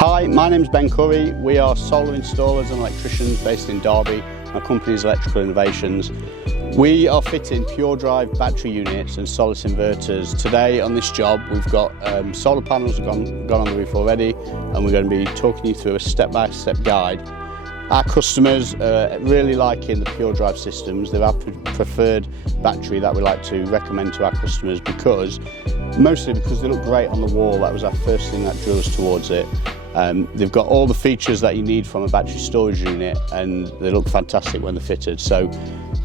Hi, my name's Ben Curry. We are solar installers and electricians based in Derby. Our company is Electrical Innovations. We are fitting Puredrive battery units and Solis inverters. Today on this job we've got solar panels have gone on the roof already, and we're going to be talking you through a step-by-step guide. Our customers are really liking the Puredrive systems. They're our preferred battery that we like to recommend to our customers mostly because they look great on the wall. That was our first thing that drew us towards it. They've got all the features that you need from a battery storage unit, and they look fantastic when they're fitted. So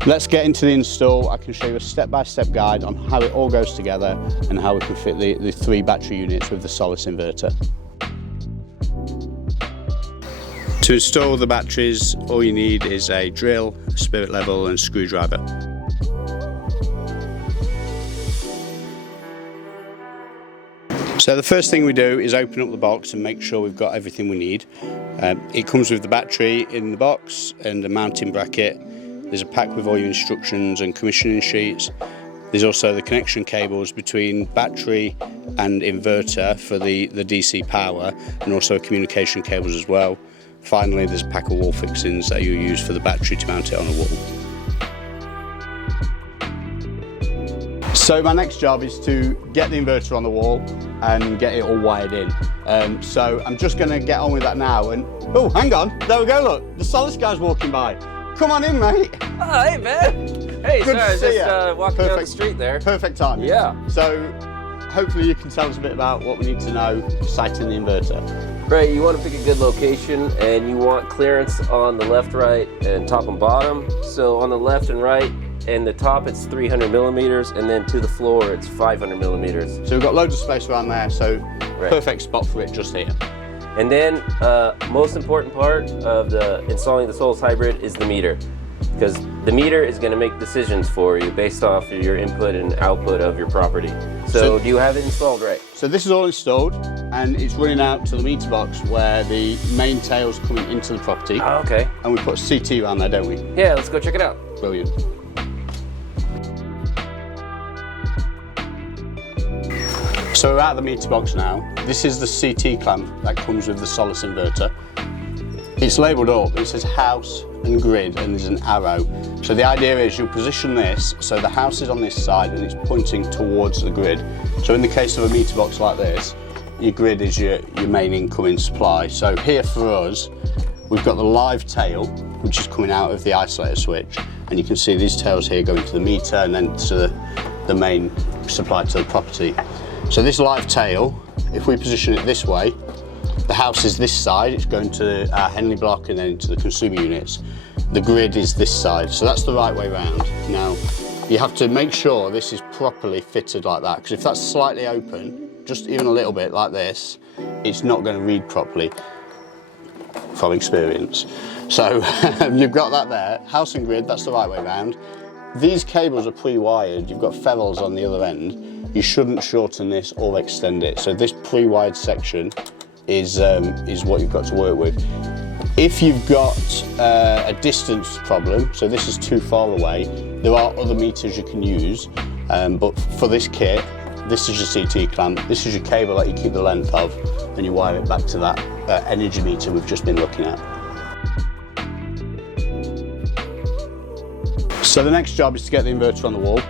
let's get into the install. I can show you a step-by-step guide on how it all goes together and how we can fit the 3 battery units with the Solis inverter. To install the batteries, all you need is a drill, a spirit level and a screwdriver. So the first thing we do is open up the box and make sure we've got everything we need. It comes with the battery in the box and a mounting bracket. There's a pack with all your instructions and commissioning sheets. There's also the connection cables between battery and inverter for the DC power, and also communication cables as well. Finally, there's a pack of wall fixings that you use for the battery to mount it on a wall. So my next job is to get the inverter on the wall and get it all wired in. So I'm just going to get on with that now. And oh, hang on, there we go, look, the Solis guy's walking by. Come on in, mate. Oh, hey, man. Hey, Good sorry, to see just walking down the street there. Perfect time. Yeah. So hopefully you can tell us a bit about what we need to know siting the inverter. Right, you want to pick a good location, and you want clearance on the left, right, and top and bottom. So on the left and right and the top, it's 300 millimeters, and then to the floor, it's 500 millimeters. So we've got loads of space around there, so right. Perfect spot for it just here. And then most important part of installing the Solis hybrid is the meter, because the meter is going to make decisions for you based off of your input and output of your property. So do you have it installed right? So this is all installed, and it's running out to the meter box where the main tail's coming into the property. Oh, okay. And we put a CT around there, don't we? Yeah, let's go check it out. Brilliant. So we're at the meter box now. This is the CT clamp that comes with the Solis inverter. It's labelled up, it says house and grid, and there's an arrow. So the idea is you'll position this so the house is on this side and it's pointing towards the grid. So in the case of a meter box like this, your grid is your main incoming supply. So here for us, we've got the live tail, which is coming out of the isolator switch, and you can see these tails here going to the meter and then to the main supply to the property. So this live tail, if we position it this way, the house is this side, it's going to our Henley block and then into the consumer units. The grid is this side, so that's the right way round. Now, you have to make sure this is properly fitted like that, because if that's slightly open, just even a little bit like this, it's not going to read properly, from experience. So you've got that there, house and grid, that's the right way round. These cables are pre-wired, you've got ferrules on the other end. You shouldn't shorten this or extend it. So this pre-wired section is what you've got to work with. If you've got a distance problem, so this is too far away, there are other meters you can use, but for this kit, this is your CT clamp, this is your cable that you keep the length of, and you wire it back to that energy meter we've just been looking at. So the next job is to get the inverter on the wall.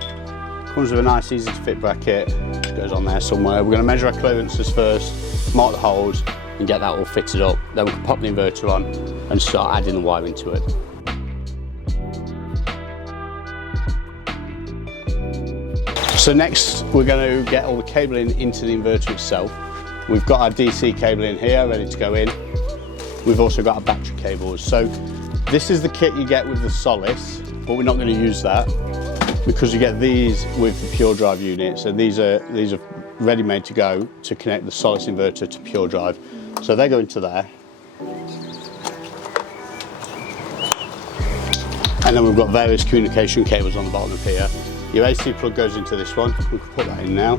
Comes with a nice easy to fit bracket, which goes on there somewhere. We're going to measure our clearances first, mark the holes and get that all fitted up. Then we can pop the inverter on and start adding the wiring to it. So next we're going to get all the cabling into the inverter itself. We've got our DC cable in here ready to go in. We've also got our battery cables. So this is the kit you get with the Solis, but we're not going to use that, because you get these with the Puredrive units, and these are ready-made to go to connect the Solis inverter to Puredrive. So they go into there. And then we've got various communication cables on the bottom of here. Your AC plug goes into this one. We can put that in now.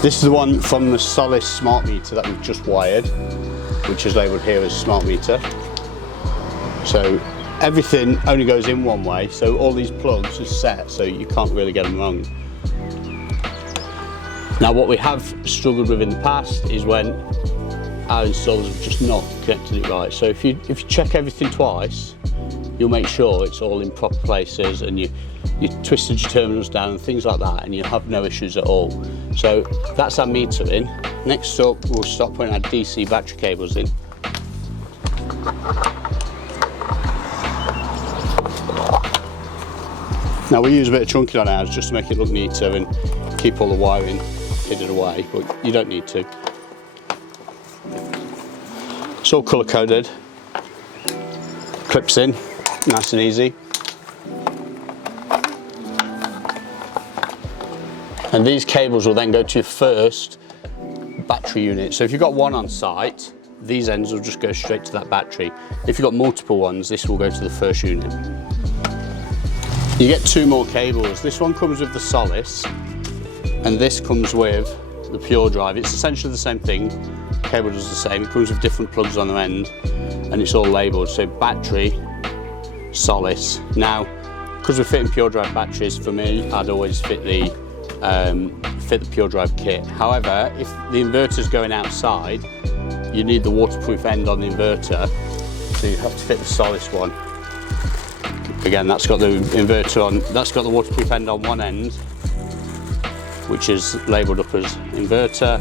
This is the one from the Solis smart meter that we've just wired, which is labelled here as smart meter. So everything only goes in one way, so all these plugs are set so you can't really get them wrong. Now what we have struggled with in the past is when our installers have just not connected it right. So if you check everything twice, you'll make sure it's all in proper places, and you twisted your terminals down and things like that, and you'll have no issues at all. So that's our meter in. Next up, we'll start putting our DC battery cables in. Now we use a bit of chunking on ours just to make it look neater and keep all the wiring hidden away, but you don't need to. It's all colour coded, clips in, nice and easy. And these cables will then go to your first battery unit. So if you've got one on site, these ends will just go straight to that battery. If you've got multiple ones, this will go to the first unit. You get two more cables. This one comes with the Solis, and this comes with the Puredrive. It's essentially the same thing. The cable does the same. It comes with different plugs on the end, and it's all labelled. So battery, Solis. Now, because we're fitting Puredrive batteries, for me, I'd always fit the Puredrive kit. However, if the inverter's going outside, you need the waterproof end on the inverter, so you have to fit the Solis one. Again, that's got the inverter on, that's got the waterproof end on one end, which is labelled up as inverter,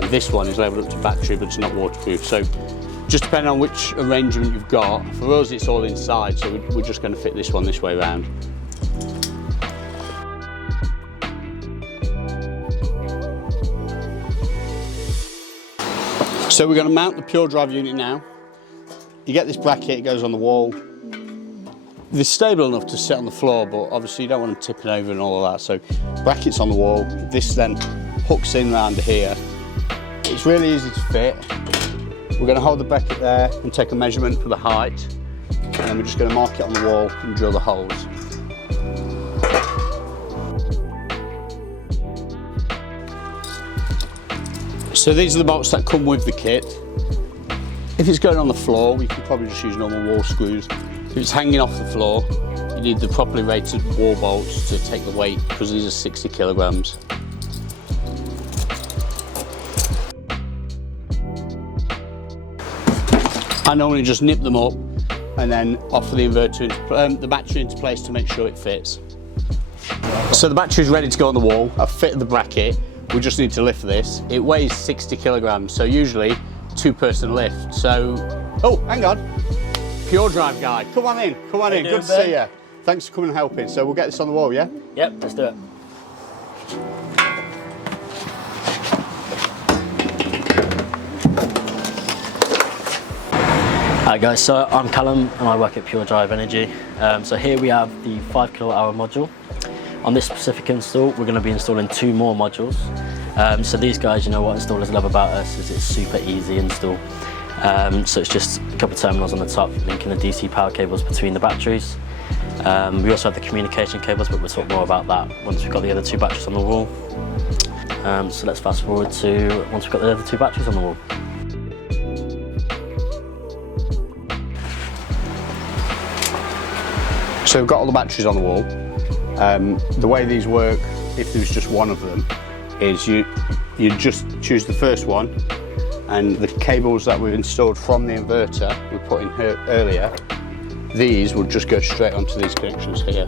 and this one is labelled up to battery, but it's not waterproof. So just depending on which arrangement you've got, for us it's all inside, so we're just going to fit this one this way around. So we're going to mount the Puredrive unit now. You get this bracket, it goes on the wall. They're stable enough to sit on the floor, but obviously you don't want them tipping over and all of that. So brackets on the wall. This then hooks in round here. It's really easy to fit. We're going to hold the bracket there and take a measurement for the height, and then we're just going to mark it on the wall and drill the holes. So these are the bolts that come with the kit. If it's going on the floor, we can probably just use normal wall screws. If it's hanging off the floor, you need the properly rated wall bolts to take the weight, because these are 60 kilograms. I normally just nip them up and then offer the inverter the battery into place to make sure it fits. So the battery is ready to go on the wall. I've fitted the bracket. We just need to lift this. It weighs 60 kilograms, so usually two-person lift. So, oh, hang on. Puredrive guy, come on in, good to see you. Thanks for coming and helping. So we'll get this on the wall, yeah? Yep, let's do it. Hi guys, so I'm Callum and I work at Puredrive Energy. So here we have the 5 kilowatt-hour module. On this specific install, we're going to be installing 2 more modules. So these guys, you know what installers love about us is it's super easy install. So it's just a couple of terminals on the top linking the DC power cables between the batteries. We also have the communication cables, but we'll talk more about that once we've got the other 2 batteries on the wall. So let's fast forward to once we've got the other 2 batteries on the wall. So we've got all the batteries on the wall. The way these work, if there's just one of them, is you just choose the first one, and the cables that we've installed from the inverter we put in here earlier, these will just go straight onto these connections here.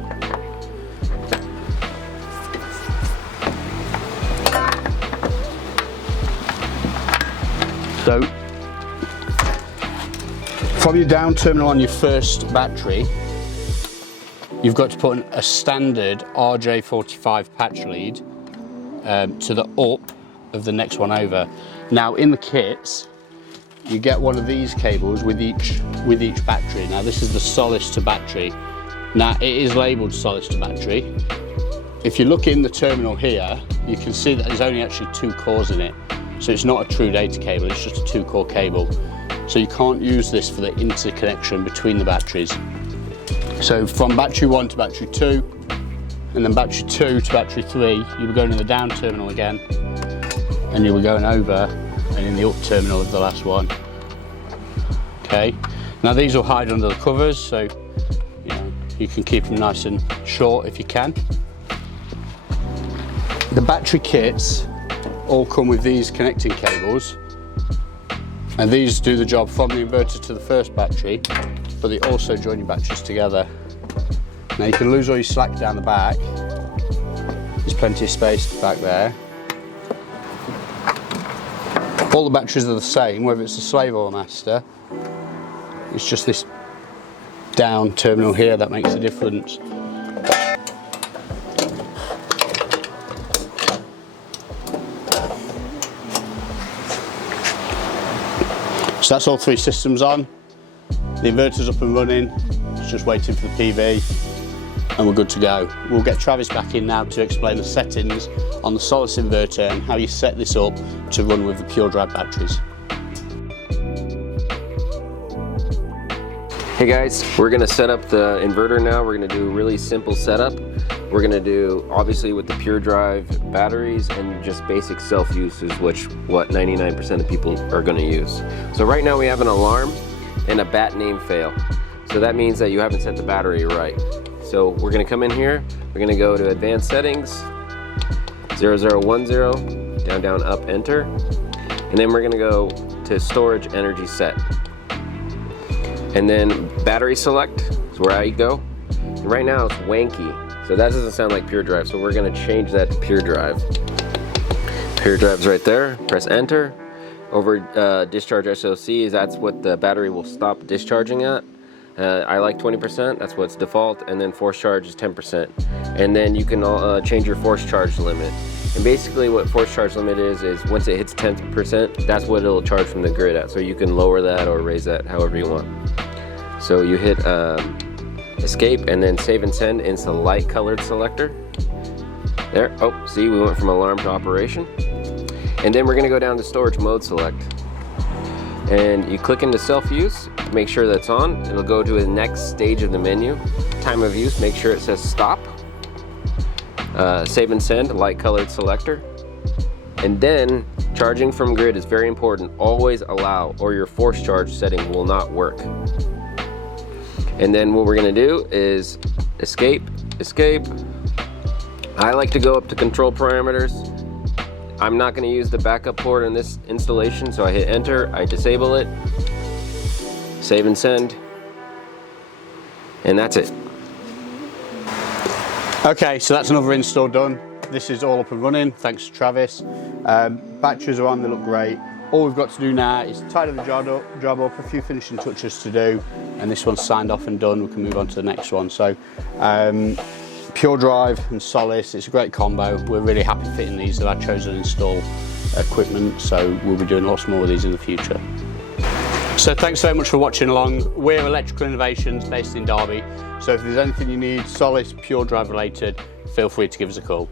So from your down terminal on your first battery, you've got to put a standard RJ45 patch lead to the up of the next one over. Now in the kits, you get one of these cables with each battery. Now this is the Solis to battery. Now it is labelled Solis to battery. If you look in the terminal here, you can see that there's only actually 2 cores in it. So it's not a true data cable, it's just a 2-core cable. So you can't use this for the interconnection between the batteries. So from battery 1 to battery 2, and then battery 2 to battery 3, you'll be going in the down terminal again, and you'll be going over and in the up terminal of the last one. Okay, now these will hide under the covers, so you can keep them nice and short if you can. The battery kits all come with these connecting cables, and these do the job from the inverter to the first battery, but they also join your batteries together. Now you can lose all your slack down the back. There's plenty of space back there. All the batteries are the same, whether it's a slave or a master. It's just this down terminal here that makes the difference. So that's all three systems on. The inverter's up and running. It's just waiting for the PV, and we're good to go. We'll get Travis back in now to explain the settings on the Solis inverter and how you set this up to run with the Puredrive batteries. Hey guys, we're gonna set up the inverter now. We're gonna do a really simple setup. We're gonna do, obviously with the Puredrive batteries and just basic self-use is what 99% of people are gonna use. So right now we have an alarm and a bat name fail. So that means that you haven't set the battery right. So we're gonna come in here, we're gonna go to advanced settings, 0010, down, down, up, enter. And then we're gonna go to storage energy set. And then battery select is where I go. And right now it's wanky, so that doesn't sound like Puredrive, so we're gonna change that to Puredrive. Puredrive's right there, press enter. Over discharge SOC, that's what the battery will stop discharging at. I like 20%, that's what's default, and then force charge is 10%. And then you can change your force charge limit. And basically what force charge limit is once it hits 10%, that's what it'll charge from the grid at. So you can lower that or raise that however you want. So you hit escape and then save and send into the light colored selector. There, oh, see, we went from alarm to operation. And then we're gonna go down to storage mode select. And you click into self-use, make sure that's on. It'll go to the next stage of the menu. Time of use, make sure it says stop. Save and send, light colored selector. And then charging from grid is very important. Always allow or your force charge setting will not work. And then what we're gonna do is escape, escape. I like to go up to control parameters. I'm not gonna use the backup port in this installation, so I hit enter, I disable it, save and send, and that's it. Okay, so that's another install done. This is all up and running, thanks to Travis. Batteries are on, they look great. All we've got to do now is tidy the job up, a few finishing touches to do, and this one's signed off and done. We can move on to the next one. So, Puredrive and Solis, it's a great combo. We're really happy fitting these. They're our chosen install equipment, so we'll be doing lots more of these in the future. So thanks so much for watching along. We're Electrical Innovations based in Derby, so if there's anything you need Solis, Puredrive related, feel free to give us a call.